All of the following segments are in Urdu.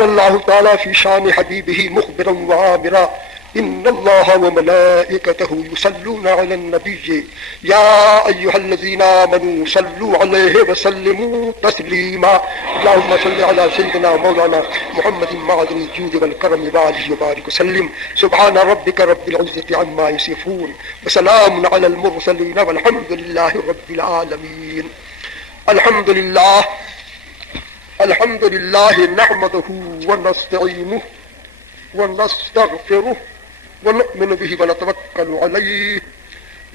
قال الله تعالى في شان حبيبه مخبرا وعامرا إن الله وملائكته يصلون على النبي يا أيها الذين آمنوا صلوا عليه وسلموا تسليما اللهم صل على سيدنا مولانا محمد معدن الجود والكرم وآله وبارك وسلم سبحان ربك رب العزة عما يصفون وسلام على المرسلين والحمد لله رب العالمين. الحمد لله نحمده ونستعينه ونستغفره ونؤمن به ونتوكل عليه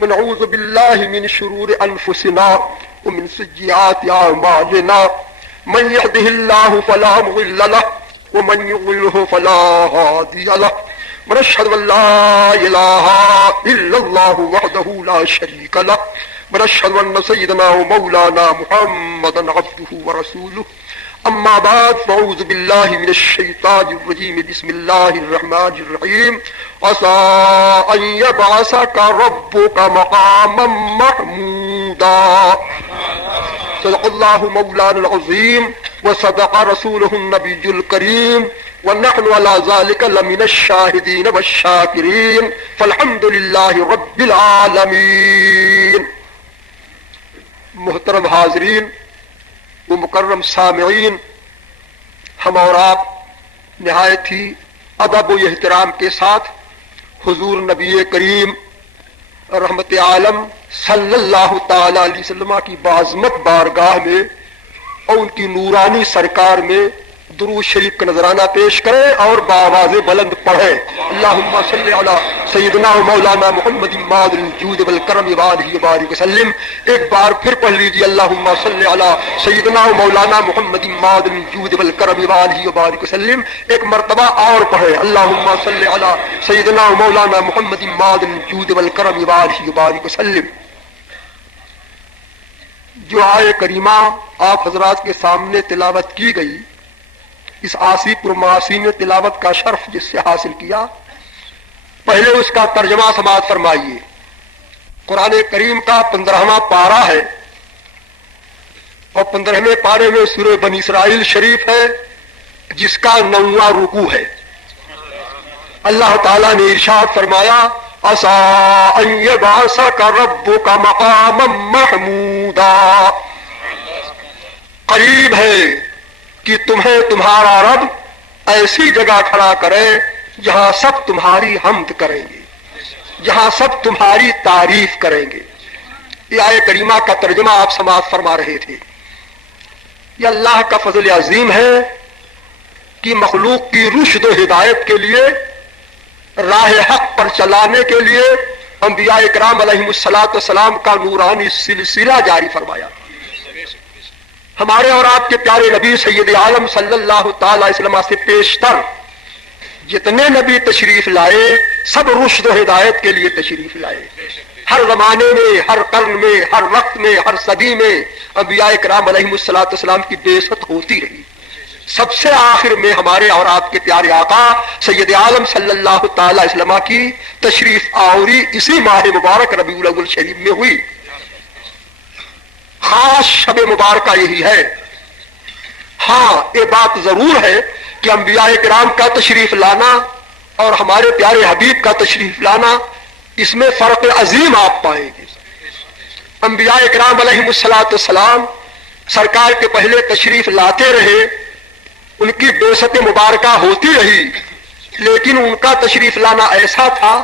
ونعوذ بالله من شرور أنفسنا ومن سيئات أعمالنا من يهده الله فلا مضل له ومن يضلل فلا هادي له ونشهد أن لا إله إلا الله وحده لا شريك له ونشهد أن سيدنا ومولانا محمدا عبده ورسوله. أما بعد فأعوذ بالله من الشيطان الرجيم بسم الله الرحمن الرحيم عسى أن يبعثك ربك مقاما محمودا. صدق الله مولانا العظيم وصدق رسوله النبي الكريم ونحن على ذلك لمن الشاهدين والشاكرين فالحمد لله رب العالمين. محترم حاضرین و مکرم سامعین، ہم اور آپ نہایت ہی ادب و احترام کے ساتھ حضور نبی کریم رحمت عالم صلی اللہ تعالی علیہ وسلم کی بعظمت بارگاہ میں اور ان کی نورانی سرکار میں درود شریف کا نذرانہ پیش کریں اور بآواز بلند پڑھیں. اللہم صلی علی سیدنا و مولانا محمد معدن الجود والکرم وآلہ وبارک وسلم. ایک بار پھر پڑھ لیجیے اللہم صلی علی سیدنا و مولانا محمد معدن الجود والکرم وآلہ وبارک وسلم. ایک مرتبہ اور پڑھیں اللہم صلی علی سیدنا و مولانا محمد معدن الجود والکرم وآلہ وبارک وسلم. جو آیے کریمہ آپ حضرات کے سامنے تلاوت کی گئی، اس آسی پرماسی نے تلاوت کا شرف جس سے حاصل کیا، پہلے اس کا ترجمہ سماعت فرمائیے. قرآن کریم کا 15واں پارہ ہے اور 15ویں پارے میں سورہ بنی اسرائیل شریف ہے جس کا 9واں رکوع ہے. اللہ تعالیٰ نے ارشاد فرمایا عَسَىٰ أَن يَبْعَثَكَ رَبُّكَ مَقَامًا مَحْمُودًا. قریب ہے کہ تمہیں تمہارا رب ایسی جگہ کھڑا کرے جہاں سب تمہاری حمد کریں گے، جہاں سب تمہاری تعریف کریں گے. یہ آیہ کریمہ کا ترجمہ آپ سماعت فرما رہے تھے. یہ اللہ کا فضل عظیم ہے کہ مخلوق کی رشد و ہدایت کے لیے، راہ حق پر چلانے کے لیے انبیاء اکرام علیہم السلام کا نورانی سلسلہ جاری فرمایا. ہمارے اور آپ کے پیارے نبی سید عالم صلی اللہ تعالی علیہ وسلم سے پیشتر جتنے نبی تشریف لائے سب رشد و ہدایت کے لیے تشریف لائے. ہر زمانے میں، ہر قرن میں، ہر وقت میں، ہر صدی میں انبیاء کرام علیہم السلام کی بعثت ہوتی رہی. سب سے آخر میں ہمارے اور آپ کے پیارے آقا سید عالم صلی اللہ تعالی علیہ وسلم کی تشریف آوری اسی ماہ مبارک ربیع الاول شریف میں ہوئی. خاص شب مبارکہ یہی ہے. ہاں یہ بات ضرور ہے کہ انبیاء کرام کا تشریف لانا اور ہمارے پیارے حبیب کا تشریف لانا، اس میں فرق عظیم آپ پائیں گے. انبیاء کرام علیہم السلام سرکار کے پہلے تشریف لاتے رہے، ان کی بعثت مبارکہ ہوتی رہی، لیکن ان کا تشریف لانا ایسا تھا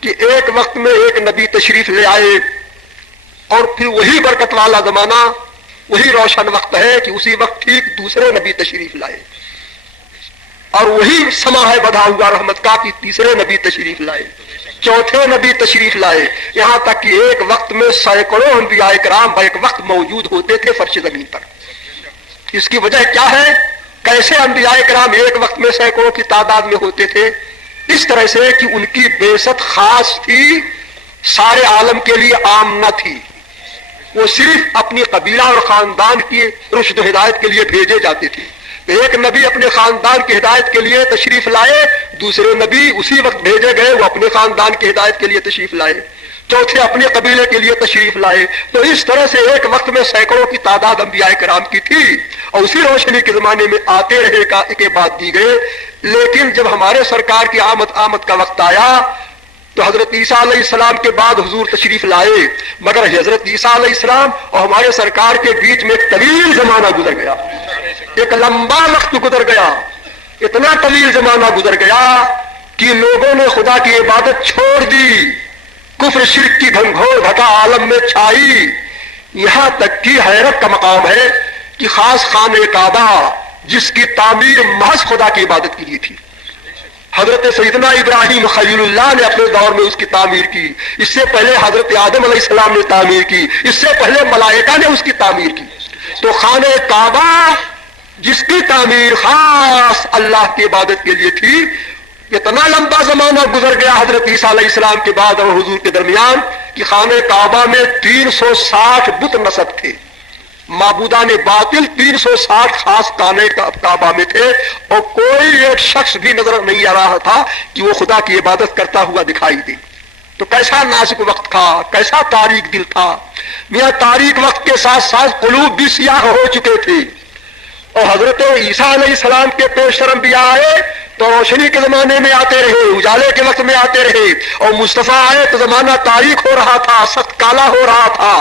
کہ ایک وقت میں ایک نبی تشریف لے آئے اور پھر وہی برکت والا زمانہ، وہی روشن وقت ہے کہ اسی وقت ٹھیک دوسرے نبی تشریف لائے، اور وہی سما ہے بڑھا ہوا رحمت کا کہ تیسرے نبی تشریف لائے، چوتھے نبی تشریف لائے، یہاں تک کہ ایک وقت میں سینکڑوں انبیاء کرام ایک وقت موجود ہوتے تھے فرش زمین پر. اس کی وجہ کیا ہے؟ کیسے انبیاء کرام ایک وقت میں سینکڑوں کی تعداد میں ہوتے تھے؟ اس طرح سے کہ ان کی بعثت خاص تھی، سارے عالم کے لیے عام نہ تھی. وہ صرف اپنی قبیلہ اور خاندان کی رشد و ہدایت کے لیے بھیجے جاتے تھے. ایک نبی اپنے خاندان کی ہدایت کے لیے تشریف لائے، دوسرے نبی اسی وقت بھیجے گئے وہ اپنے خاندان کی ہدایت کے لیے تشریف لائے. چوتھے اپنے قبیلے کے لیے تشریف لائے. تو اس طرح سے ایک وقت میں سینکڑوں کی تعداد انبیاء کرام کی تھی اور اسی روشنی کے زمانے میں آتے رہے کے بعد دی گئے. لیکن جب ہمارے سرکار کی آمد کا وقت آیا تو حضرت عیسیٰ علیہ السلام کے بعد حضور تشریف لائے، مگر حضرت عیسیٰ علیہ السلام اور ہمارے سرکار کے بیچ میں ایک طویل زمانہ گزر گیا، ایک لمبا وقت گزر گیا، اتنا طویل زمانہ گزر گیا کہ لوگوں نے خدا کی عبادت چھوڑ دی، کفر شرک کی گھنگھور گھٹا عالم میں چھائی. یہاں تک کہ حیرت کا مقام ہے کہ خاص خانہ کعبہ جس کی تعمیر محض خدا کی عبادت کے لیے تھی، حضرت سیدنا ابراہیم خلیل اللہ نے اپنے دور میں اس کی تعمیر کی. اس سے پہلے حضرت آدم علیہ السلام نے تعمیر کی، اس سے پہلے ملائکہ نے اس کی تعمیر کی. تو خانہ کعبہ جس کی تعمیر خاص اللہ کی عبادت کے لیے تھی، اتنا لمبا زمانہ گزر گیا حضرت عیسیٰ علیہ السلام کے بعد اور حضور کے درمیان کہ خانہ کعبہ میں 360 بت نصب تھے، معبودان باطل 360 خاص خانہ کعبہ میں تھے، اور کوئی ایک شخص بھی نظر نہیں آ رہا تھا کہ وہ خدا کی عبادت کرتا ہوا دکھائی دے. تو کیسا نازک وقت تھا، کیسا تاریک دل تھا. میاں تاریک وقت کے ساتھ ساتھ قلوب بھی سیاہ ہو چکے تھے، اور حضرت عیسیٰ علیہ السلام کے پیشتر انبیاء آئے تو روشنی کے زمانے میں آتے رہے، اجالے کے وقت میں آتے رہے، اور مصطفیٰ آئے تو زمانہ تاریک ہو رہا تھا، سخت کالا ہو رہا تھا.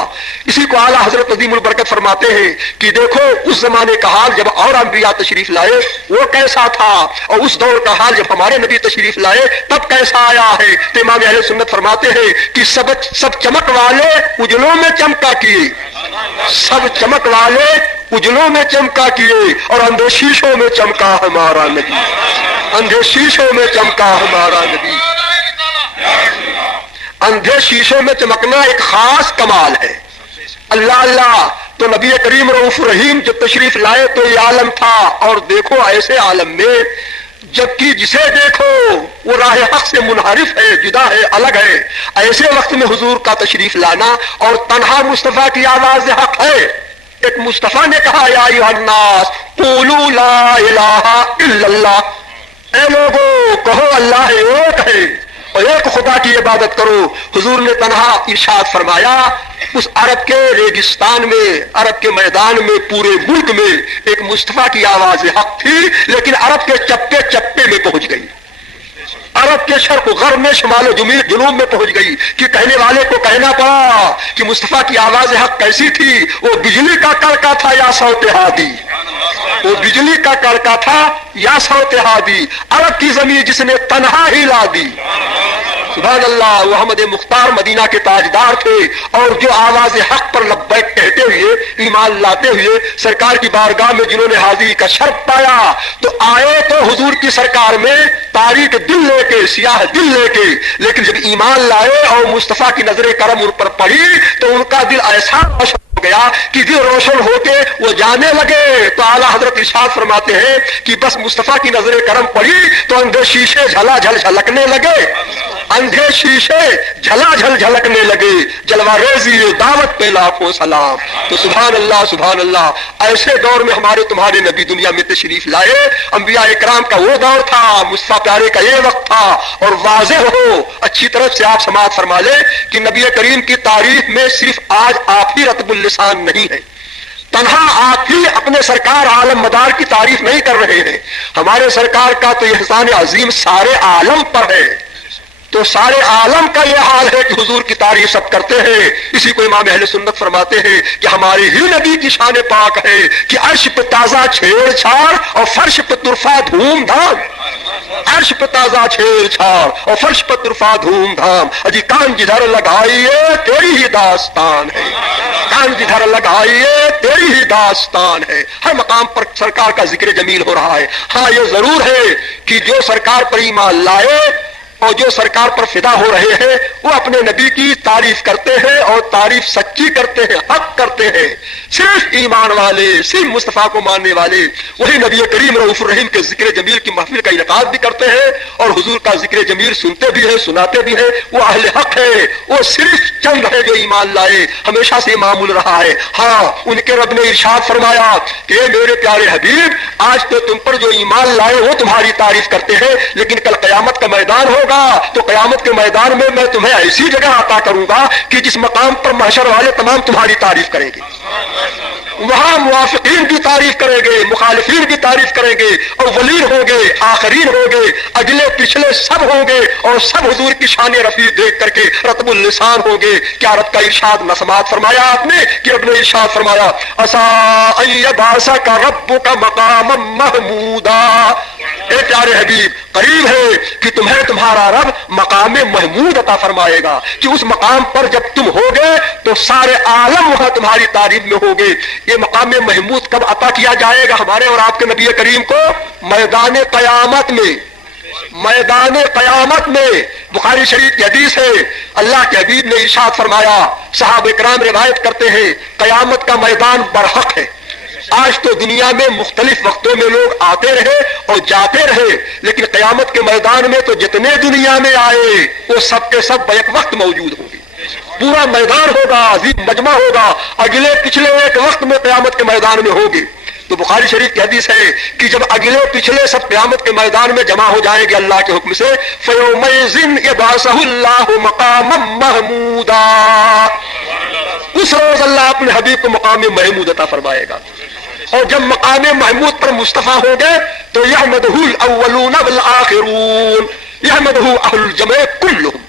اسی کو اعلیٰ حضرت عظیم البرکت فرماتے ہیں کہ دیکھو اس زمانے کا حال جب اور انبیاء تشریف لائے وہ کیسا تھا، اور اس دور کا حال جب ہمارے نبی تشریف لائے تب کیسا آیا ہے. تو امام اہل سنت فرماتے ہیں کہ سب چمک والے اجلوں میں چمکا کیے، سب چمک والے اجلوں میں چمکا کیے، اور اندھے شیشوں میں چمکا ہمارا نبی، اندھے شیشوں میں چمکا ہمارا نبی. اندھے شیشوں میں چمکنا ایک خاص کمال ہے. اللہ اللہ. تو نبی کریم رؤوف رحیم جب تشریف لائے تو یہ عالم تھا، اور دیکھو ایسے عالم میں جبکہ جسے دیکھو وہ راہ حق سے منحرف ہے، جدا ہے، الگ ہے، ایسے وقت میں حضور کا تشریف لانا اور تنہا مصطفیٰ کی آواز حق ہے. ایک مصطفیٰ نے کہا یا ایھا الناس قولوا لا الہ الا اللہ، اے لوگوں کہو اللہ ایک ہے اور ایک خدا کی عبادت کرو. حضور نے تنہا ارشاد فرمایا. اس عرب کے ریگستان میں، عرب کے میدان میں، پورے ملک میں ایک مصطفیٰ کی آواز حق تھی، لیکن عرب کے چپے چپے میں پہنچ گئی، عرب کے شرق و غرب میں، شمال و جنوب میں پہنچ گئی کہ کہنے والے کو کہنا پڑا کہ مصطفیٰ کی آواز حق کیسی تھی. وہ بجلی کا کڑکا تھا یا صوت ہادی، وہ بجلی کا کڑکا تھا یا صوت ہادی، عرب کی زمین جس نے تنہا ہی لا دی. سبحان اللہ. وہ احمد مختار مدینہ کے تاجدار تھے، اور جو آواز حق پر لبیک کہتے ہوئے ایمان لاتے ہوئے سرکار کی بارگاہ میں جنہوں نے حاضری کا شرف پایا تو آئے تو حضور کی سرکار میں تاریک دل لے کے، سیاہ دل لے کے، لیکن جب ایمان لائے اور مصطفیٰ کی نظر کرم ان پر پڑی تو ان کا دل ایسا روشن ہو گیا کہ دل روشن ہو کے وہ جانے لگے. تو اعلیٰ حضرت ارشاد فرماتے ہیں کہ بس مصطفیٰ کی نظر کرم پڑی تو اندھے شیشے جھلا جھل جھلکنے لگے، اندھے شیشے جھلا جھل جھلکنے لگے. جلوہ ریزی دعوت پہ لاکھوں سلام. تو سبحان اللہ سبحان اللہ. ایسے دور میں ہمارے تمہارے نبی دنیا میں تشریف لائے. انبیاء اکرام کا وہ دور تھا، مصطفیٰ پیارے کا یہ وقت تھا. اور واضح ہو اچھی طرف سے آپ سماعت فرما لیں کہ نبی کریم کی تعریف میں صرف آج آپ ہی رطب اللسان نہیں ہے، تنہا آپ ہی اپنے سرکار عالم مدار کی تعریف نہیں کر رہے ہیں. ہمارے سرکار کا تو احسان عظیم سارے عالم پر ہے. تو سارے عالم کا یہ حال ہے کہ حضور کی تعریف سب کرتے ہیں. اسی کو امام اہل سنت فرماتے ہیں کہ ہمارے ہی نبی کی شان پاک ہے کہ عرش پہ تازہ چھیڑ چھاڑ اور فرش پہ طرفہ دھوم دھام، عرش پہ تازہ چھیڑ چھاڑ اور فرش پہ طرفہ دھوم دھام. اجی کان جدھر لگائیے تیری ہی داستان ہے، کان جدھر لگائیے تیری ہی داستان ہے. ہر مقام پر سرکار کا ذکر جمیل ہو رہا ہے. ہاں یہ ضرور ہے کہ جو سرکار پر ایمان لائے اور جو سرکار پر فدا ہو رہے ہیں وہ اپنے نبی کی تعریف کرتے ہیں، اور تعریف سچی کرتے ہیں، حق کرتے ہیں. صرف ایمان والے، صرف مصطفیٰ کو ماننے والے وہی نبی کریم رؤوف الرحیم کے ذکر جمیل کی محفل کا انعقاد بھی کرتے ہیں اور حضور کا ذکر جمیل سنتے بھی ہیں، سناتے بھی ہیں. وہ اہل حق ہے. وہ صرف چند ہے جو ایمان لائے، ہمیشہ سے معمول رہا ہے. ہاں ان کے رب نے ارشاد فرمایا کہ اے میرے پیارے حبیب، آج تو تم پر جو ایمان لائے وہ تمہاری تعریف کرتے ہیں، لیکن کل قیامت کا میدان ہوگا ہوگا تو قیامت کے میدان میں تمہیں ایسی جگہ عطا کروں گا کہ جس مقام پر محشر والے تمام تمہاری تعریف کریں گے، وہاں موافقین بھی تعریف کریں گے، مخالفین بھی تعریف کریں گے، اولین ہوں گے، آخرین ہوں گے، اگلے پچھلے سب ہوں گے، اور سب حضور کی شان رفیع دیکھ کر کے رطب اللسان ہوں گے۔ کیا رب کا ارشاد نہ سماعت فرمایا آپ نے کہ رب نے ارشاد فرمایا عسیٰ ان یبعثک ربک مقاما محمودا، اے پیارے حبیب قریب ہے کہ تمہیں تمہارا رب مقام محمود عطا فرمائے گا، کہ اس مقام پر جب تم ہوگے تو سارے عالم وہاں تمہاری تعریف میں ہوگے۔ یہ مقام محمود کب عطا کیا جائے گا ہمارے اور آپ کے نبی کریم کو؟ میدان قیامت میں، میدان قیامت میں۔ بخاری شریف کی حدیث ہے، اللہ کے حبیب نے ارشاد فرمایا، صحابہ کرام روایت کرتے ہیں، قیامت کا میدان برحق ہے۔ آج تو دنیا میں مختلف وقتوں میں لوگ آتے رہے اور جاتے رہے، لیکن قیامت کے میدان میں تو جتنے دنیا میں آئے وہ سب کے سب بیک وقت موجود ہوں گے۔ پورا میدان ہوگا، عظیم مجمع ہوگا، اگلے پچھلے ایک وقت میں قیامت کے میدان میں ہوگے۔ تو بخاری شریف کی حدیث ہے کہ جب اگلے پچھلے سب قیامت کے میدان میں جمع ہو جائیں گے اللہ کے حکم سے، فَيَوْمَئِذٍ يَبْعَثُهُ اللَّهُ مَقَامًا مَحْمُودًا، اس روز اللہ اپنے حبیب کو مقام محمود عطا فرمائے گا۔ اور جب مقام محمود پر مصطفیٰ ہوں گے تو یحمدہ الاولون والآخرون یحمدہ اہل الجمع کلہم،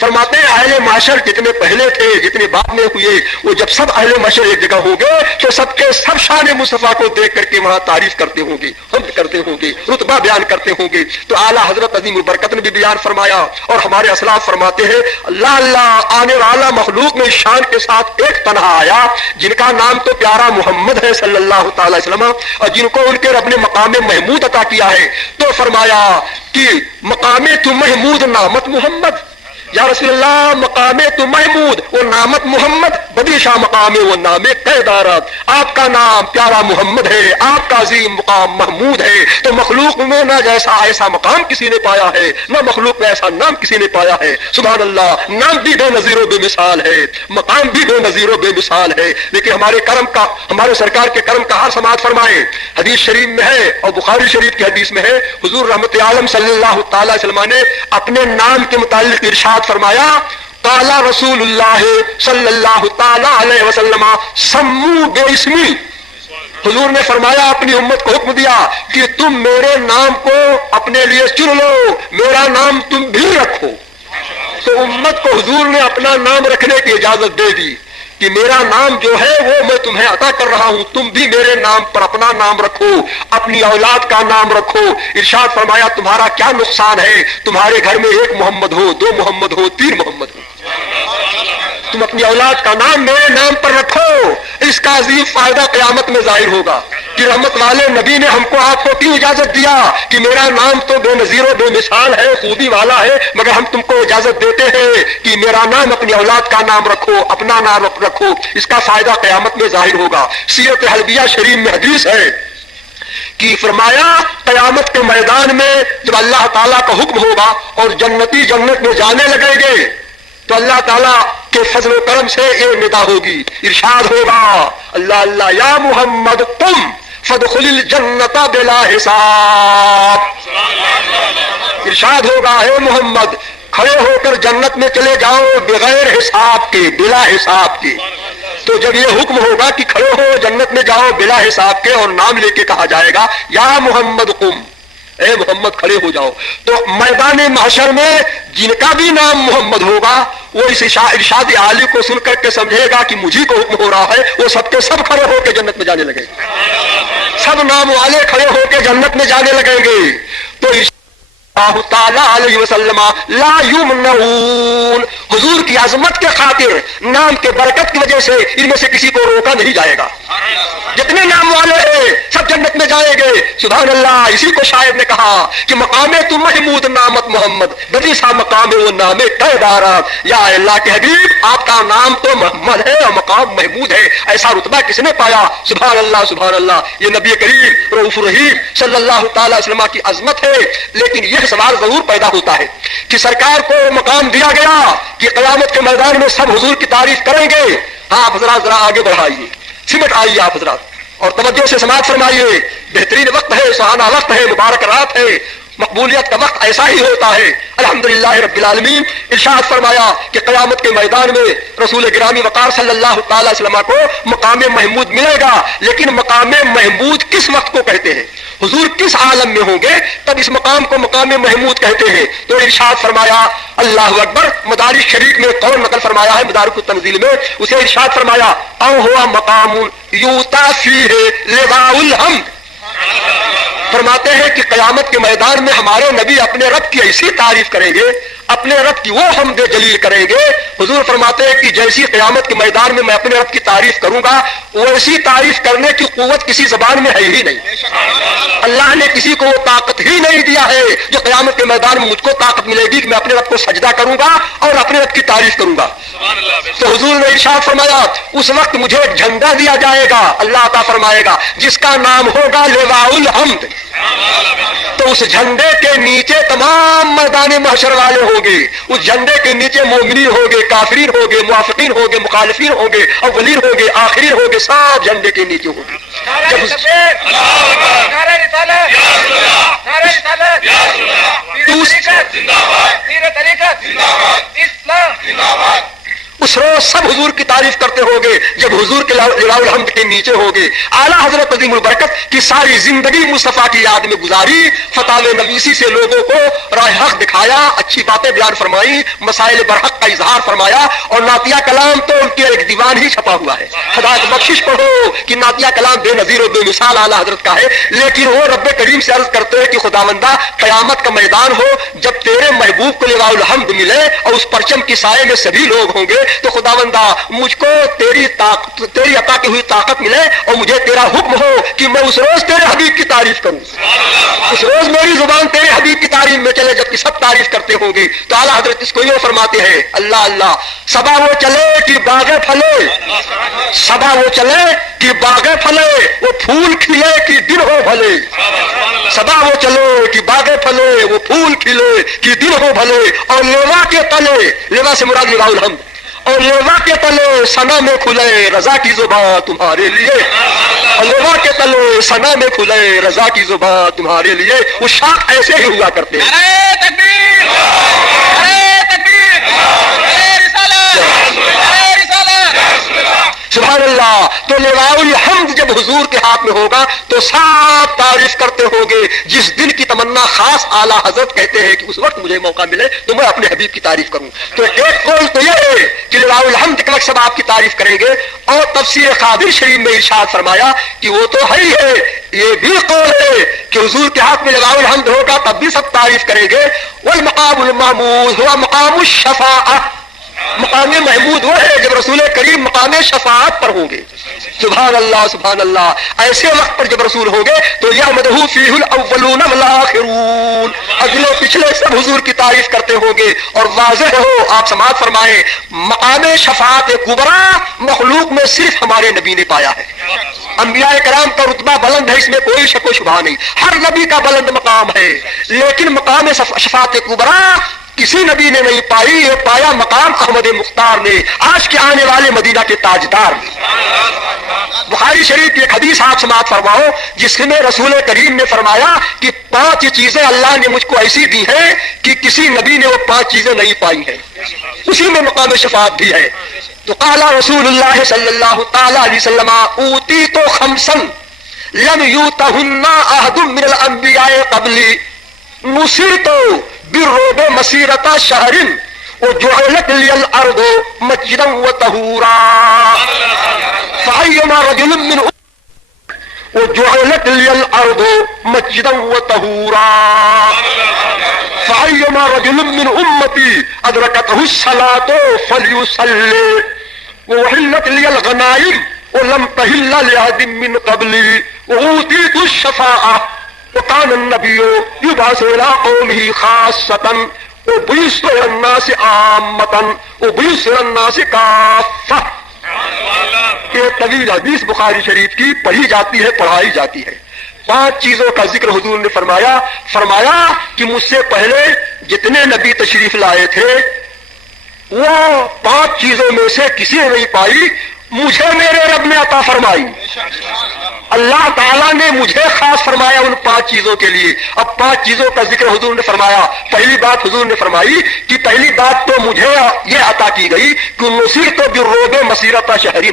فرماتے ہیں اہل معاشر جتنے پہلے تھے جتنے بعد میں ہوئے، وہ جب سب اہل معاشر ایک جگہ ہوں گے تو سب کے سب شان مصطفیٰ کو دیکھ کر کے وہاں تعریف کرتے ہوں گے، حمد کرتے ہوں گے، رتبہ بیان کرتے ہوں گے۔ تو اعلیٰ حضرت عظیم البرکت نے بھی بیان فرمایا، اور ہمارے اسلاف فرماتے ہیں اللہ اللہ آنے والا مخلوق میں شان کے ساتھ ایک تنہا آیا جن کا نام تو پیارا محمد ہے صلی اللہ تعالی وسلم، اور جن کو ان کے رب نے مقام محمود عطا کیا ہے۔ تو فرمایا کہ مقام تو محمود نامت محمد، یا رسول اللہ مقام تو محمود وہ نامت محمد، بدی شاہ مقام وہ نام قیدارت، آپ کا نام پیارا محمد ہے، آپ کا عظیم مقام محمود ہے۔ تو مخلوق میں نہ جیسا ایسا مقام کسی نے پایا ہے، نہ مخلوق میں ایسا نام کسی نے پایا ہے۔ سبحان اللہ، نام بھی بے نظیر و بے مثال ہے، مقام بھی بے نظیر و بے مثال ہے، لیکن ہمارے کرم کا، ہمارے سرکار کے کرم کا ہر سماعت فرمائے۔ حدیث شریف میں ہے اور بخاری شریف کی حدیث میں ہے، حضور رحمت عالم صلی اللہ تعالی وسلم نے اپنے نام کے متعلق ارشاد فرمایا، قال رسول اللہ صلی اللہ تعالی علیہ وسلم سمو بے اسمی، حضور نے فرمایا اپنی امت کو حکم دیا کہ تم میرے نام کو اپنے لیے چن لو، میرا نام تم بھی رکھو۔ تو امت کو حضور نے اپنا نام رکھنے کی اجازت دے دی کہ میرا نام جو ہے وہ میں تمہیں عطا کر رہا ہوں، تم بھی میرے نام پر اپنا نام رکھو، اپنی اولاد کا نام رکھو۔ ارشاد فرمایا تمہارا کیا نقصان ہے، تمہارے گھر میں ایک محمد ہو، دو محمد ہو، تین محمد ہو، تم اپنی اولاد کا نام میرے نام پر رکھو۔ اس کا عظیم فائدہ قیامت میں ظاہر ہوگا کہ رحمت والے نبی نے ہم کو آپ کو کیوں اجازت دیا کہ میرا نام تو بے نظیر و بے مثال ہے، خوبی والا ہے، مگر ہم تم کو اجازت دیتے ہیں کہ میرا نام اپنی اولاد کا نام رکھو، اپنا نام رکھو۔ اس کا فائدہ قیامت میں ظاہر ہوگا۔ سیرت حلبیہ شریف میں حدیث ہے کہ فرمایا قیامت کے میدان میں جب اللہ تعالیٰ کا حکم ہوگا اور جنتی جنت میں جانے لگیں گے تو اللہ تعالیٰ کے فضل و کرم سے یہ ندا ہوگی، ارشاد ہوگا اللہ اللہ یا محمد قم فادخل الجنت بلا حساب، ارشاد ہوگا اے محمد کھڑے ہو کر جنت میں چلے جاؤ بغیر حساب کے، بلا حساب کے۔ تو جب یہ حکم ہوگا کہ کھڑے ہو جنت میں جاؤ بلا حساب کے اور نام لے کے کہا جائے گا یا محمد قم، اے محمد کھڑے ہو جاؤ، تو میدان محشر میں جن کا بھی نام محمد ہوگا وہ اس ارشاد عالی کو سن کر کے سمجھے گا کہ مجھے کو حکم ہو رہا ہے، وہ سب کے سب کھڑے ہو کے جنت میں جانے لگے، سب نام والے کھڑے ہو کے جنت میں جانے لگیں گے۔ تو اللہ تعالیٰ علیہ وسلم لا یمنعون، حضور کی عظمت کے خاطر نام کے برکت کی وجہ سے ان میں سے کسی کو روکا نہیں جائے گا، جتنے نام والے ہیں سب جنت میں جائیں گے۔ سبحان اللہ، اسی کو شاعر نے کہا کہ مقام تو محمود نامت محمد، بدی سا مقام وہ نام قیدارا، یا اللہ کے حبیب آپ کا نام تو محمد ہے اور مقام محمود ہے، ایسا رتبہ کس نے پایا؟ سبحان اللہ سبحان اللہ، یہ نبی کریم رؤوف الرحیم صلی اللہ تعالی وسلم کی عظمت ہے۔ لیکن یہ سوال ضرور پیدا ہوتا ہے کہ سرکار کو مقام دیا گیا کہ قیامت کے میدان میں سب حضور کی تعریف کریں گے، ہاں آپ حضرات ذرا آگے بڑھائیے، سمٹ آئیے آپ حضرات اور توجہ سے سماعت فرمائیے، بہترین وقت ہے، سہانا وقت ہے، مبارک رات ہے، مقبولیت کا وقت ایسا ہی ہوتا ہے. الحمدللہ رب العالمین. ارشاد فرمایا کہ قیامت کے میدان میں رسول گرامی وقار صلی اللہ تعالی وسلم کو مقام محمود ملے گا. لیکن مقام محمود کس وقت کو کہتے ہیں؟ حضور کس عالم میں ہوں گے تب اس مقام کو مقام محمود کہتے ہیں. تو ارشاد فرمایا اللہ اکبر. مدارک شریف میں قول نقل فرمایا ہے مدارک التنزیل میں, اسے ارشاد فرمایا او ہوا مقام یوتا فیہ لواء الحمد. فرماتے ہیں کہ قیامت کے میدان میں ہمارے نبی اپنے رب کی ایسی تعریف کریں گے, اپنے رب کی وہ حمد جلیل کریں گے. حضور فرماتے ہیں کہ جیسی قیامت کے میدان میں اپنے رب کی تعریف کروں گا ویسی تعریف کرنے کی قوت کسی زبان میں ہے ہی نہیں. اللہ نے کسی کو وہ طاقت ہی نہیں دیا ہے جو قیامت کے میدان میں مجھ کو طاقت ملے گی کہ میں اپنے رب کو سجدہ کروں گا اور اپنے رب کی تعریف کروں گا. تو حضور نے ارشاد فرمایا اس وقت مجھے ایک جھنڈا دیا جائے گا, اللہ عطا فرمائے گا, جس کا نام ہوگا لواء الحمد. تو اس جھنڈے کے نیچے تمام میدان محشر والے ہوں گے. اس جھنڈے کے نیچے مومنین ہوں گے, کافرین ہوں گے, موافقین ہوں گے, مخالفین ہوں گے, اولین ہوں گے, آخرین ہوں گے, سب جھنڈے کے نیچے ہوں گے. اس روز سب حضور کی تعریف کرتے ہوں گے جب حضور کے لواء الحمد کے نیچے ہوں گے. اعلیٰ حضرت عظیم البرکت کی ساری زندگی مصطفیٰ کی یاد میں گزاری, فتاوی نویسی سے لوگوں کو راہ حق دکھایا, اچھی باتیں بیان فرمائی, مسائل برحق کا اظہار فرمایا. اور نعتیہ کلام تو ان کے ایک دیوان ہی چھپا ہوا ہے. ہدایت بخشش پڑھو کہ نعتیہ کلام بے نظیر و بے مثال اعلیٰ حضرت کا ہے. لیکن وہ رب کریم سے عرض کرتے ہیں کہ خداوندہ قیامت کا میدان ہو جب تیرے محبوب کو لواء الحمد ملے اور اس پرچم کی سائے میں سبھی لوگ ہوں گے تو خداوندہ مجھ کو تیری عطا کی ہوئی طاقت ملے اور مجھے تیرا حکم ہو کہ میں اس روز تیرے حبیب کی تعریف کروں. اس روز میری زبان تیرے حبیب کی تعریف میں چلے جبکہ سب تعریف کرتے ہوں گے. تو اعلیٰ حضرت اس کو یوں فرماتے ہیں اللہ اللہ. صبا وہ چلے کہ باغ پھلے, صبا وہ چلے کہ باغ پھلے, وہ پھول کھلے کہ دن ہو بھلے. صبا وہ چلے کہ باغ پھلے, وہ پھول کھلے کہ دن ہو بھلے. اور لیوا کے تلے, لیوا سے مراد لواء الحمد, اور لیوا کے تلے سنا میں کھلے رضا کی زبان تمہارے لیے. اور لیوا کے تلے سنا میں کھلے رضا کی زبان تمہارے لیے. وہ شاخ ایسے ہی ہوا کرتے ہیں. سبحان اللہ. تو لواء الحمد جب حضور کے ہاتھ میں ہوگا تو سب تعریف کرتے ہوں گے. جس دن کی تمنا خاص اعلیٰ حضرت کہتے ہیں کہ اس وقت مجھے موقع ملے تو میں اپنے حبیب کی تعریف کروں. تو ایک قول تو یہ ہے کہ لواء الحمد کے وقت سب آپ کی تعریف کریں گے. اور تفسیر خاطر شریف میں ارشاد فرمایا کہ وہ تو ہے ہی ہے, یہ بھی قول ہے کہ حضور کے ہاتھ میں لواء الحمد ہوگا تب بھی سب تعریف کریں گے. والمقام المحمود ہوا مقام الشفاعہ. مقام محمود وہ ہے جب رسول کریم مقام شفاعت پر ہوں گے. سبحان اللہ سبحان اللہ. ایسے وقت پر جب رسول ہوں گے تو یحمدہ فیہ الاولون والآخرون, اگلے پچھلے سب حضور کی تعریف کرتے ہوں گے. اور واضح ہو آپ سماعت فرمائیں مقام شفاعت کبریٰ مخلوق میں صرف ہمارے نبی نے پایا ہے. انبیاء کرام کا رتبہ بلند ہے, اس میں کوئی شک و شبہ نہیں, ہر نبی کا بلند مقام ہے. لیکن مقام شفاعت کبریٰ کسی نبی نے نہیں پائی, یہ پایا مقام احمد مختار نے, آج کے آنے والے مدینہ کے تاجدار. بخاری شریف کی ایک حدیث آپ سماعت فرماؤ جس میں رسول کریم نے فرمایا کہ 5 چیزیں اللہ نے مجھ کو ایسی دی ہیں کہ کسی نبی نے وہ 5 چیزیں نہیں پائی ہیں. اسی میں مقام شفاعت بھی ہے. تو قال رسول اللہ صلی اللہ تعالی علیہ وسلم اوتیت خمسا لم یؤتہن احد من الانبیاء قبلی نصرت بالرعب مسیرۃ شہر وجعلت لی الارض مسجدا وطہورا فأیما رجل من وجعلت لی الارض مسجدا وطہورا فأیما رجل من امتی ادرکتہ الصلاۃ فلیصلی وحلت لی الغنائم ولم تحل لأحد من قبلی وأوتیت الشفاعۃ وكان النبي يبعث إلى قومه خاصة وبعث إلى الناس عامة وبعث إلى الناس كافة. یہ طویل حدیث بخاری شریف کی پڑھی جاتی ہے, پڑھائی جاتی ہے. 5 چیزوں کا ذکر حضور نے فرمایا کہ مجھ سے پہلے جتنے نبی تشریف لائے تھے وہ 5 چیزوں میں سے کسی نے نہیں پائی. مجھے میرے رب نے عطا فرمائی. اللہ تعالیٰ نے مجھے خاص فرمایا ان 5 چیزوں کے لیے. اب 5 چیزوں کا ذکر حضور نے فرمایا. پہلی بات حضور نے فرمائی کہ پہلی بات تو مجھے یہ عطا کی گئی کہ نصرت بالرعب مسیرۃ شہر،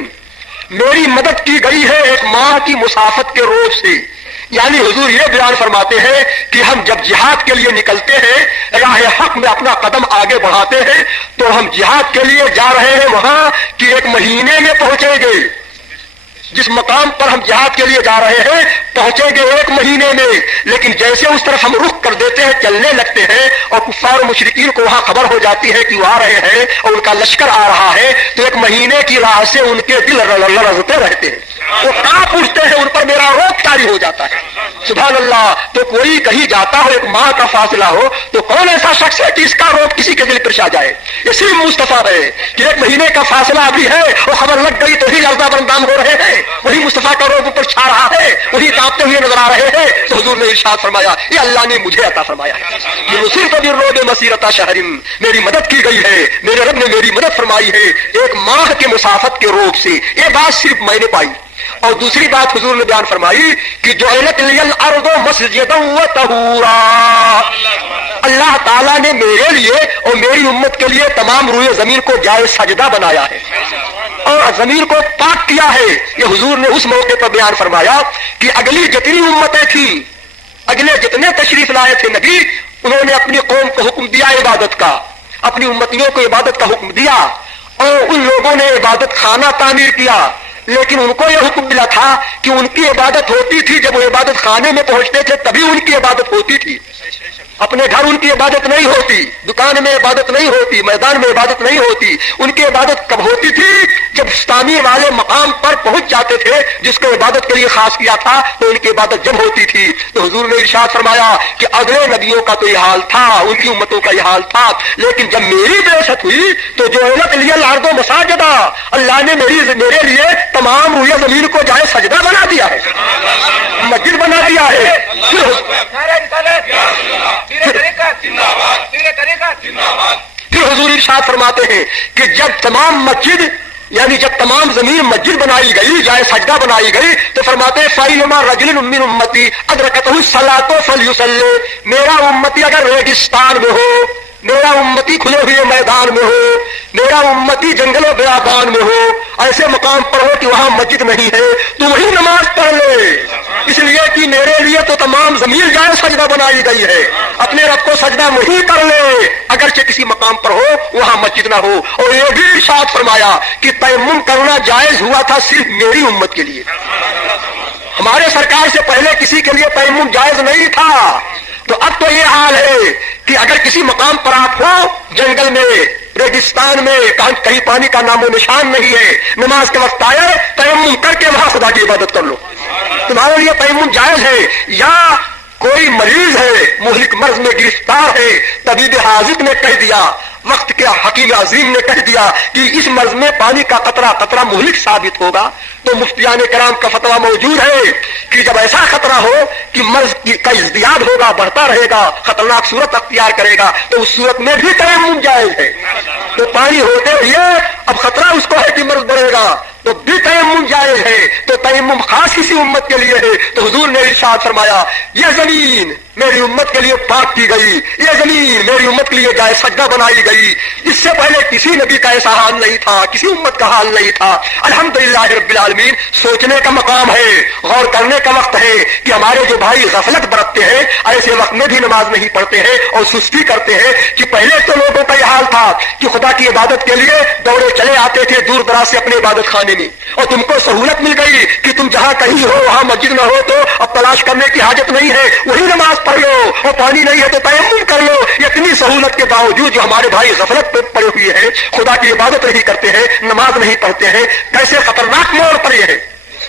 میری مدد کی گئی ہے 1 ماہ کی مسافت کے روز سے. یعنی حضور یہ بیان فرماتے ہیں کہ ہم جب جہاد کے لیے نکلتے ہیں، راہ حق میں اپنا قدم آگے بڑھاتے ہیں، تو ہم جہاد کے لیے جا رہے ہیں وہاں کہ 1 مہینے میں پہنچیں گے. جس مقام پر ہم جہاد کے لیے جا رہے ہیں پہنچیں گے 1 مہینے میں. لیکن جیسے اس طرف ہم رخ کر دیتے ہیں، چلنے لگتے ہیں، اور کفار و مشرکین کو وہاں خبر ہو جاتی ہے کہ وہ آ رہے ہیں اور ان کا لشکر آ رہا ہے، تو 1 مہینے کی راہ سے ان کے دل لرزتے رہتے ہیں، وہ کانپ اٹھتے ہیں، ان پر میرا روب طاری ہو جاتا ہے. سبحان اللہ. تو کوئی کہیں جاتا ہو 1 ماہ کا فاصلہ ہو، تو کون ایسا شخص ہے کہ اس کا روب کسی کے دل پر چھا جائے؟ یہ صرف مصطفیٰ ہے کہ 1 مہینے کا فاصلہ ابھی ہے، وہ خبر لگ گئی تو ہی لرزہ برندام ہو رہے ہیں، وہی مصطفیٰ کا روب اوپر چھا رہا ہے، وہی کانپتے ہوئے نظر آ رہے ہیں. تو حضور نے ارشاد فرمایا یہ اللہ نے مجھے عطا فرمایا ہے. یہ نصرت بالرعب مسیرۃ شہر، میری مدد کی گئی ہے، میرے رب نے میری مدد فرمائی ہے 1 ماہ کے مسافت کے روب سے. یہ بات صرف میں نے پائی. اور دوسری بات حضور نے بیان فرمائی کہ جعلت لی الارض مسجدا وطہورا، اللہ تعالیٰ نے میرے لیے اور میری امت کے لیے تمام روئے زمین کو جائے سجدہ بنایا ہے اور زمین کو پاک کیا ہے. یہ حضور نے اس موقع پر بیان فرمایا کہ اگلی جتنی امتیں تھیں، اگلے جتنے تشریف لائے تھے نبی، انہوں نے اپنی قوم کو حکم دیا عبادت کا، اپنی امتیوں کو عبادت کا حکم دیا، اور ان لوگوں نے عبادت خانہ تعمیر کیا. لیکن ان کو یہ حکم ملا تھا کہ ان کی عبادت ہوتی تھی جب وہ عبادت خانے میں پہنچتے تھے، تبھی ان کی عبادت ہوتی تھی. اپنے گھر ان کی عبادت نہیں ہوتی، دکان میں عبادت نہیں ہوتی، میدان میں عبادت نہیں ہوتی. ان کی عبادت کب ہوتی تھی؟ جب تعمیر والے مقام پر پہنچ جاتے تھے جس کو عبادت کے لیے خاص کیا تھا، تو ان کی عبادت جب ہوتی تھی. تو حضور نے ارشاد فرمایا کہ اگلے نبیوں کا تو یہ حال تھا، ان کی امتوں کا یہ حال تھا، لیکن جب میری بعثت ہوئی تو جعلت لی الارض مساجدا، اللہ نے میرے لیے تمام روئے زمین کو جائے سجدہ بنا دیا ہے، مسجد بنا دیا ہے. پھر حضور ارشاد فرماتے ہیں کہ جب تمام مسجد، یعنی جب تمام زمین مسجد بنائی گئی، جائے سجدہ بنائی گئی، تو فرماتے ہیں فَإِنَّمَا رَجُلٌ مِّنْ أُمَّتِي أَدْرَكَتْهُ الصَّلَاةُ فَلْيُصَلِّ، میرا امتی اگر ریگستان میں ہو، میرا امتی کھلے ہوئے میدان میں ہو، میرا امتی جنگل و بیابان میں ہو، ایسے مقام پر ہو کہ وہاں مسجد نہیں ہے، تو وہی نماز پڑھ لے، اس لیے کہ میرے لیے تو تمام زمین جائے سجدہ بنائی گئی ہے. اپنے رب کو سجدہ وہی کر لے اگرچہ کسی مقام پر ہو وہاں مسجد نہ ہو. اور یہ بھی ارشاد فرمایا کہ تیمم کرنا جائز ہوا تھا صرف میری امت کے لیے، ہمارے سرکار سے پہلے کسی کے لیے تیمم جائز نہیں تھا. تو اب تو یہ حال ہے کہ اگر کسی مقام پر آپ ہو، جنگل میں، ریگستان میں، کہیں پانی کا نام و نشان نہیں ہے، نماز کے وقت آئے، تیمم کر کے وہاں خدا کی عبادت کر لو، تمہارے لیے تیمم جائز ہے. یا کوئی مریض ہے، مہلک مرض میں گرفتار ہے، طبیب حاذق نے کہہ دیا، وقت کے حکیم عظیم نے کہہ دیا کہ اس مرض میں پانی کا قطرہ قطرہ مہلک ثابت ہوگا، تو مفتیان کرام کا فتویٰ موجود ہے کہ جب ایسا خطرہ ہو کہ مرض کا ازدیاد ہوگا، بڑھتا رہے گا، خطرناک صورت اختیار کرے گا، تو اس صورت میں بھی تیمم جائز ہے. تو پانی ہوتے ہوئے اب خطرہ اس کو ہے کہ مرض بڑھے گا، تو بھی تیمم جائز ہے. تو تیمم خاص اسی امت کے لیے ہے. تو حضور نے ارشاد فرمایا یہ زمین میری امت کے لیے پاک کی گئی، یہ زمین میری امت کے لیے جائے سجدہ بنائی گئی. اس سے پہلے کسی نبی کا ایسا حال نہیں تھا، کسی امت کا حال نہیں تھا. الحمدللہ رب العالمین. سوچنے کا مقام ہے، غور کرنے کا وقت ہے کہ ہمارے جو بھائی غفلت برتتے ہیں، ایسے وقت میں بھی نماز نہیں پڑھتے ہیں اور سستی کرتے ہیں. کہ پہلے تو لوگوں کا یہ حال تھا کہ خدا کی عبادت کے لیے دوڑے چلے آتے تھے دور دراز سے اپنے عبادت خانے میں، اور تم کو سہولت مل گئی کہ تم جہاں کہیں ہو وہاں مسجد نہ ہو تو اب تلاش کرنے کی حاجت نہیں ہے، وہی نماز پڑھ لو، اور پانی نہیں ہے تو تیمم کر لو. اتنی سہولت کے باوجود جو ہمارے بھائی غفلت پہ پڑے ہوئے ہیں، خدا کی عبادت نہیں کرتے ہیں، نماز نہیں پڑھتے ہیں، کیسے خطرناک موڑ پر یہ ہے.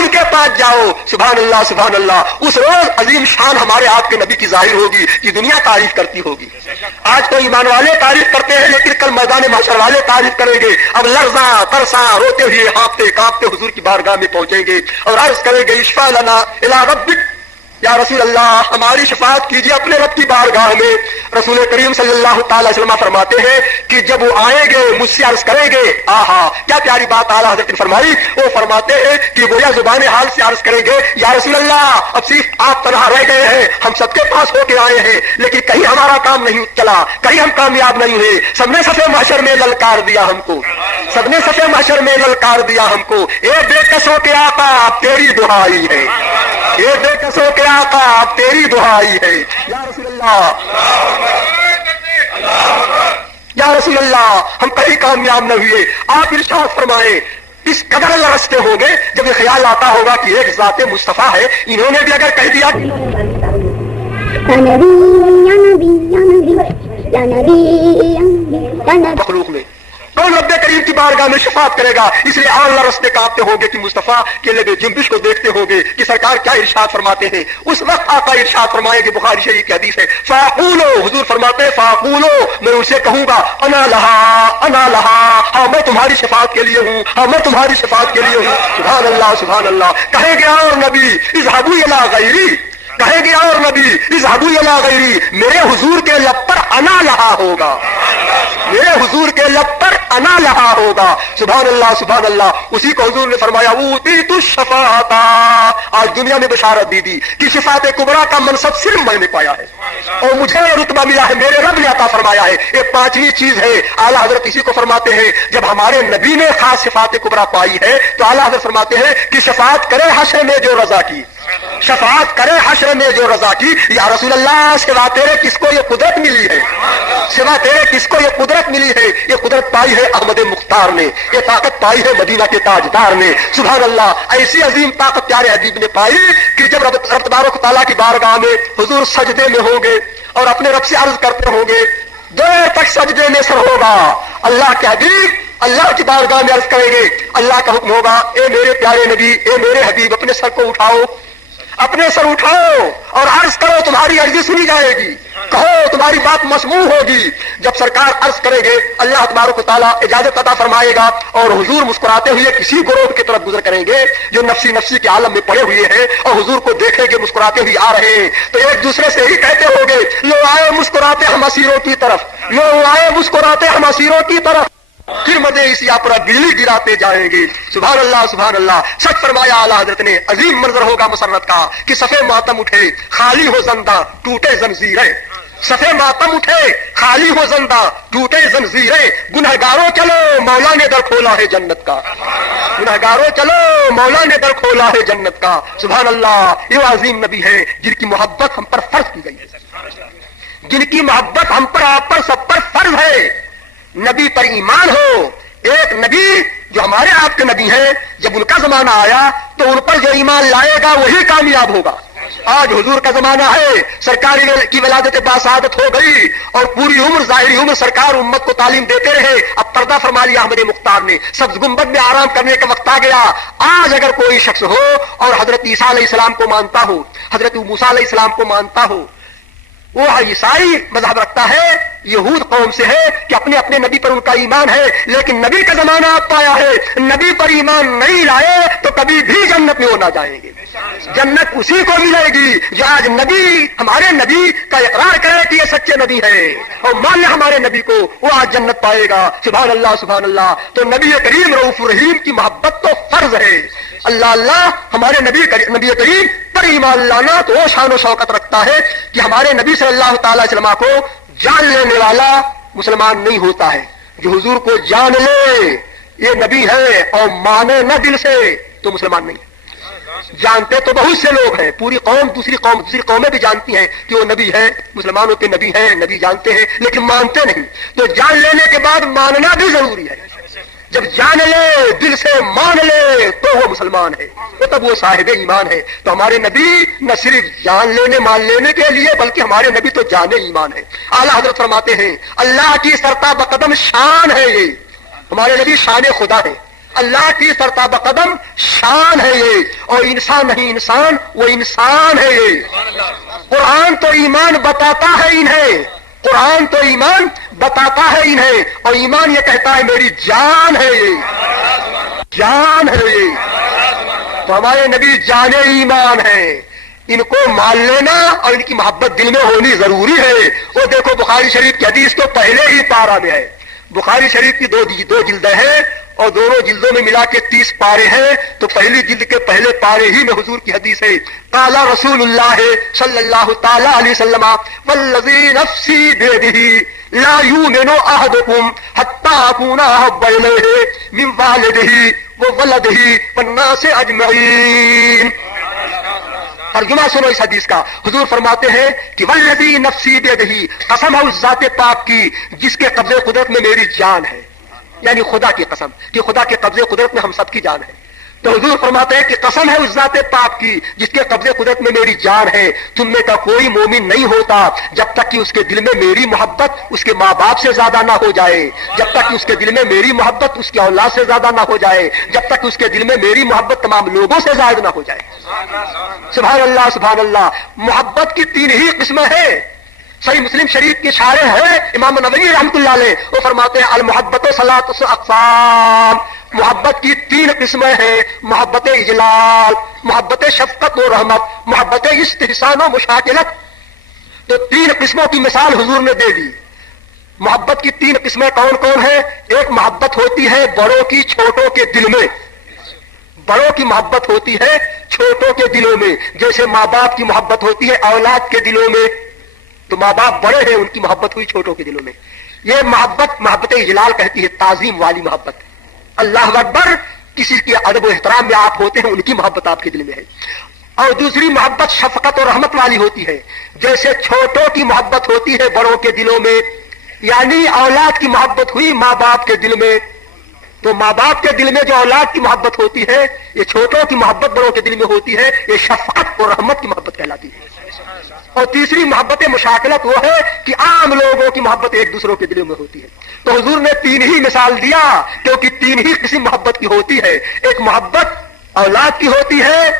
ان کے پاس جاؤ. سبحان اللہ سبحان اللہ. اس روز عظیم شان ہمارے آپ کے نبی کی ظاہر ہوگی کہ دنیا تعریف کرتی ہوگی. آج تو ایمان والے تعریف کرتے ہیں لیکن کل میدان محشر والے تعریف کریں گے. اب لرزاں ترساں روتے ہوئے ہانپتے کانپتے حضور کی بارگاہ میں پہنچیں گے اور عرض کریں گے اشفع لنا الی ربک، یا رسول اللہ ہماری شفاعت کیجیے اپنے رب کی بارگاہ میں. رسول کریم صلی اللہ تعالی وسلم فرماتے ہیں کہ جب وہ آئیں گے مجھ سے عرض کریں گے، آہا کیا پیاری بات اعلیٰ حضرت نے فرمائی. وہ فرماتے ہیں کہ گویا زبان حال سے عرض کریں گے یا رسول اللہ اب صرف آپ تنہا رہ گئے ہیں، ہم سب کے پاس ہو کے آئے ہیں لیکن کہیں ہمارا کام نہیں چلا، کہیں ہم کامیاب نہیں ہوئے. سب نے صفے محشر میں للکار دیا ہم کو، سب نے صفے محشر میں للکار دیا ہم کو. اے بے کسوں کے آقا اب تیری دہائی ہے، اے بے کسوں کے آقا اب تیری دہائی ہے. یا رسول اللہ یا رسول اللہ ہم کہیں کامیاب نہ ہوئے. آپ ارشاد فرمائیں اس قدر لرزتے ہوں گے جب یہ خیال آتا ہوگا کہ ایک ذات مصطفیٰ ہے، انہوں نے بھی اگر کہہ دیا مخلوق میں کون رب کریم کی بارگاہ میں شفاعت کرے گا. اس لیے آن رستے کانپتے ہوں گے کہ مصطفیٰ کے لبے جنبش کو دیکھتے ہوں گے کہ سرکار کیا ارشاد فرماتے ہیں. اس وقت آقا ارشاد فرمائیں گے، بخاری شریف کی حدیث ہے، فاقولو حضور فرماتے ہیں فاقولو میں اسے کہوں گا انا لہا انا لہا، ہاں میں تمہاری شفاعت کے لیے ہوں، ہاں میں تمہاری شفاعت کے لیے ہوں. سبحان اللہ سبحان اللہ. کہیں گے اور نبی اذهبوا الی غیری، کہیں گے اور نبی اذهبوا الی غیری، میرے حضور کے لب پر انا لہا ہوگا، میرے حضور کے لب پر انا لہا ہوگا. سبحان اللہ سبحان اللہ. اسی کو حضور نے فرمایا اوتیت الشفاعۃ، آج دنیا میں بشارت دی کہ شفاعت کبریٰ کا منصب صرف میں نے پایا ہے اور مجھے رتبہ ملا ہے، میرے رب نے عطا فرمایا ہے. ایک پانچویں چیز ہے اعلیٰ حضرت اسی کو فرماتے ہیں جب ہمارے نبی نے خاص شفاعت کبریٰ پائی ہے تو اعلیٰ حضرت فرماتے ہیں کہ شفاعت کرے حشر میں جو رضا کی، شفاعت کرے حشر میں جو رضا کی. یا رسول اللہ سوا تیرے کس کو یہ قدرت ملی ہے، سوا تیرے کس کو یہ قدرت ملی ہے. یہ قدرت پائی ہے احمد مختار نے، یہ طاقت پائی ہے مدینہ کے تاجدار نے. سبحان اللہ. ایسی عظیم طاقت پیارے حبیب نے پائی کہ جب رب تبارک و تعالیٰ کی بارگاہ میں حضور سجدے میں ہوں گے اور اپنے رب سے عرض کرتے ہوں گے، دیر تک سجدے میں سر ہوگا، اللہ کے حبیب اللہ کی بارگاہ میں عرض کریں گے، اللہ کا حکم ہوگا اے میرے پیارے نبی اے میرے حبیب اپنے سر کو اٹھاؤ، اپنے سر اٹھاؤ اور عرض کرو تمہاری عرضی سنی جائے گی، کہو تمہاری بات مسموع ہوگی. جب سرکار عرض کریں گے اللہ تبارک و تعالیٰ اجازت عطا فرمائے گا اور حضور مسکراتے ہوئے کسی گروہ کی طرف گزر کریں گے جو نفسی نفسی کے عالم میں پڑے ہوئے ہیں اور حضور کو دیکھیں گے مسکراتے ہوئے آ رہے ہیں تو ایک دوسرے سے ہی کہتے ہوں گے لو آئے مسکراتے ہم اسیروں کی طرف، لو آئے مسکراتے ہم اسیروں کی طرف. پھر مدے اسی پر بجلی گراتے جائیں گے. سبحان اللہ سبحان اللہ. سچ فرمایا اعلیٰ حضرت نے. عظیم منظر ہوگا مسرت کا کہ صفے ماتم اٹھے خالی ہو زندہ ٹوٹے زنجیریں، صفے ماتم اٹھے خالی ہو زندہ ٹوٹے زنجیریں. گنہگاروں چلو مولا نے در کھولا ہے جنت کا، گنہگاروں چلو مولا نے در کھولا ہے جنت کا. سبحان اللہ. یہ عظیم نبی ہے جن کی محبت ہم پر فرض کی گئی ہے، جن کی محبت ہم پر آپ پر سب پر فرض ہے. نبی پر ایمان ہو. ایک نبی جو ہمارے آپ کے نبی ہیں جب ان کا زمانہ آیا تو ان پر جو ایمان لائے گا وہی کامیاب ہوگا. آج حضور کا زمانہ ہے، سرکار کی ولادت باسعادت ہو گئی اور پوری عمر ظاہری عمر سرکار امت کو تعلیم دیتے رہے. اب پردہ فرما لیا احمد مختار نے، سبز گنبد میں آرام کرنے کا وقت آ گیا. آج اگر کوئی شخص ہو اور حضرت عیسیٰ علیہ السلام کو مانتا ہو، حضرت موسیٰ علیہ السلام کو مانتا ہو، وہ عیسائی مذہب رکھتا ہے، یہود قوم سے ہے کہ اپنے اپنے نبی پر ان کا ایمان ہے، لیکن نبی کا زمانہ آپ پایا ہے، نبی پر ایمان نہیں لائے تو کبھی بھی جنت میں وہ نہ جائیں گے. جنت اسی کو ملے گی جو آج نبی ہمارے نبی کا اقرار کرے کہ یہ سچے نبی ہے اور مان لے ہمارے نبی کو، وہ آج جنت پائے گا. سبحان اللہ سبحان اللہ. تو نبی کریم رؤوف الرحیم کی محبت تو فرض ہے. اللہ اللہ. ہمارے نبی کریم پر ایمان لانا تو وہ شان و شوکت رکھتا ہے کہ ہمارے نبی صلی اللہ تعالی وسلم کو جان لینے والا مسلمان نہیں ہوتا ہے. جو حضور کو جان لے یہ نبی ہے اور مانے نہ دل سے تو مسلمان نہیں. جانتے تو بہت سے لوگ ہیں، پوری قوم دوسری قومیں بھی جانتی ہیں کہ وہ نبی ہے، مسلمانوں کے نبی ہیں، نبی جانتے ہیں، لیکن مانتے نہیں. تو جان لینے کے بعد ماننا بھی ضروری ہے. جب جان لے دل سے مان لے تو وہ مسلمان ہے، تو تب وہ صاحب ایمان ہے. تو ہمارے نبی نہ صرف جان لینے مان لینے کے لیے بلکہ ہمارے نبی تو جانے ایمان ہے. اعلیٰ حضرت فرماتے ہیں اللہ کی سرتا بقدم شان ہے، یہ ہمارے نبی شان خدا ہے. اللہ کی سرتابہ قدم شان ہے یہ، اور انسان نہیں انسان، وہ انسان ہے یہ۔ قرآن تو ایمان بتاتا ہے انہیں، قرآن تو ایمان بتاتا ہے انہیں، اور ایمان یہ کہتا ہے میری جان ہے یہ، جان ہے یہ۔ تو ہمارے نبی جان ایمان ہے، ان کو مان لینا اور ان کی محبت دل میں ہونی ضروری ہے۔ وہ دیکھو بخاری شریف کی حدیث تو پہلے ہی پارہ میں ہے، بخاری شریف کی دو جلدیں ہیں اور دونوں جلدوں میں ملا کے 30 پارے ہیں، تو پہلی جلد کے پہلے پارے ہی میں حضور کی حدیث ہے، قال رسول اللہ صلی اللہ تعالی علیہ وسلم والذی نفسی بیدہ لا یؤمن احدکم حتی اکون احب الیہ من والدہ وولدہ والناس اجمعین۔ ترجمہ سنو اس حدیث کا، حضور فرماتے ہیں کہ والذی نفسی بیدہ، قسم ہے اس ذات پاک کی جس کے قبضے قدرت میں میری جان ہے، یعنی خدا کی قسم کہ خدا کے قبضے قدرت میں ہم سب کی جان ہے۔ تو حضور فرماتے ہیں کہ قسم ہے اس ذات پاک کی جس کے قبضے قدرت میں میری جان ہے، تم میں کا کوئی مومن نہیں ہوتا جب تک کہ اس کے دل میں میری محبت اس کے ماں باپ سے زیادہ نہ ہو جائے، جب تک کہ اس کے دل میں میری محبت اس کی اولاد سے زیادہ نہ ہو جائے، جب تک کہ اس کے دل میں میری محبت تمام لوگوں سے زائد نہ ہو جائے۔ سبحان اللہ سبحان اللہ۔ محبت کی 3 ہی قسمیں ہیں، صحیح مسلم شریف کی شارح ہے امام نووی رحمۃ اللہ علیہ، وہ فرماتے ہیں المحبت ثلاث اقسام، محبت کی 3 قسمیں ہیں، محبت اجلال، محبت شفقت و رحمت، محبت استحسان و مشاکلت۔ تو 3 قسموں کی مثال حضور نے دے دی۔ محبت کی 3 قسمیں کون کون ہیں؟ ایک محبت ہوتی ہے بڑوں کی چھوٹوں کے دل میں، بڑوں کی محبت ہوتی ہے چھوٹوں کے دلوں میں، جیسے ماں باپ کی محبت ہوتی ہے اولاد کے دلوں میں، تو ماں باپ بڑے ہیں ان کی محبت ہوئی چھوٹوں کے دلوں میں۔ یہ محبت اجلال کہتی ہے، تعظیم والی محبت، اللہ اکبر، کسی کے ادب و احترام میں آپ ہوتے ہیں ان کی محبت آپ کے دل میں ہے۔ اور دوسری محبت شفقت اور رحمت والی ہوتی ہے، جیسے چھوٹوں کی محبت ہوتی ہے بڑوں کے دلوں میں، یعنی اولاد کی محبت ہوئی ماں باپ کے دل میں، تو ماں باپ کے دل میں جو اولاد کی محبت ہوتی ہے، یہ چھوٹوں کی محبت بڑوں کے دل میں ہوتی ہے، یہ شفقت اور رحمت کی محبت کہلاتی ہے۔ اور تیسری محبت مشاکلت وہ ہے کہ عام لوگوں کی محبت ایک دوسروں کے دلوں میں ہوتی ہے۔ تو حضور نے 3 ہی مثال دیا، کیونکہ 3 ہی قسم محبت کی ہوتی ہے۔ ایک محبت اولاد کی ہوتی ہے،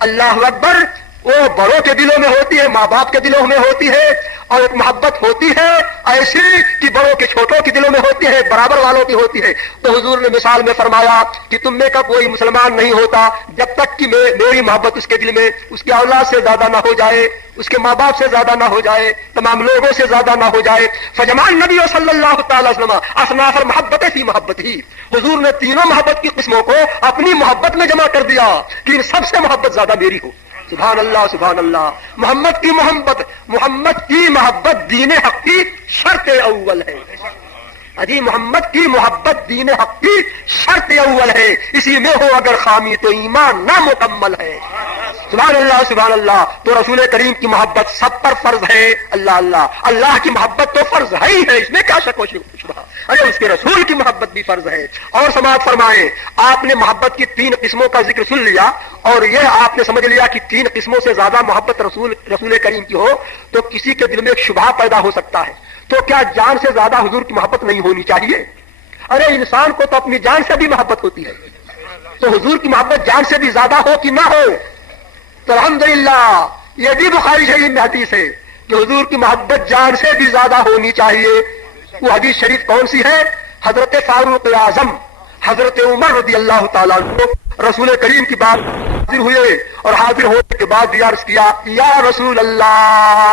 اللہ اکبر، وہ بڑوں کے دلوں میں ہوتی ہے، ماں باپ کے دلوں میں ہوتی ہے، اور ایک محبت ہوتی ہے ایسی کہ بڑوں کے چھوٹوں کے دلوں میں ہوتی ہے، برابر والوں کی ہوتی ہے۔ تو حضور نے مثال میں فرمایا کہ تم میں کا کوئی مسلمان نہیں ہوتا جب تک کہ میری محبت اس کے دل میں اس کی اولاد سے زیادہ نہ ہو جائے، اس کے ماں باپ سے زیادہ نہ ہو جائے، تمام لوگوں سے زیادہ نہ ہو جائے۔ فجمع نبی صلی اللہ تعالی وسلم اصناف المحبت فی محبت ہی، حضور نے تینوں محبت کی قسموں کو اپنی محبت میں جمع کر دیا کہ ان سب سے محبت زیادہ میری ہو۔ سبحان اللہ سبحان اللہ۔ محمد کی محبت دین حق کی شرط اول ہے، جی محمد کی محبت دین حق کی شرط اول ہے، اسی میں ہو اگر خامی تو ایمان نامکمل ہے۔ سبحان اللہ سبحان اللہ۔ تو رسول کریم کی محبت سب پر فرض ہے، اللہ اللہ، اللہ کی محبت تو فرض ہے ہی ہے، اس میں کیا شک و شبہ، ارے اس کے رسول کی محبت بھی فرض ہے۔ اور سماعت فرمائیں، آپ نے محبت کی 3 قسموں کا ذکر سن لیا، اور یہ آپ نے سمجھ لیا کہ 3 قسموں سے زیادہ محبت رسول کریم کی ہو تو کسی کے دل میں ایک شبہ پیدا ہو سکتا ہے، تو کیا جان سے زیادہ حضور کی محبت نہیں ہونی چاہیے؟ ارے انسان کو تو اپنی جان سے بھی محبت ہوتی ہے، تو حضور کی محبت جان سے بھی زیادہ ہو کہ نہ ہو؟ تو الحمدللہ یہ بھی بخاری شریف میں حدیث ہے کہ حضور کی محبت جان سے بھی زیادہ ہونی چاہیے۔ وہ حدیث شریف کون سی ہے؟ حضرت فاروق اعظم حضرت عمر رضی اللہ تعالیٰ عنہ رسول کریم کی بات حاضر ہوئے، اور حاضر ہونے کے بعد عرض کیا یا رسول اللہ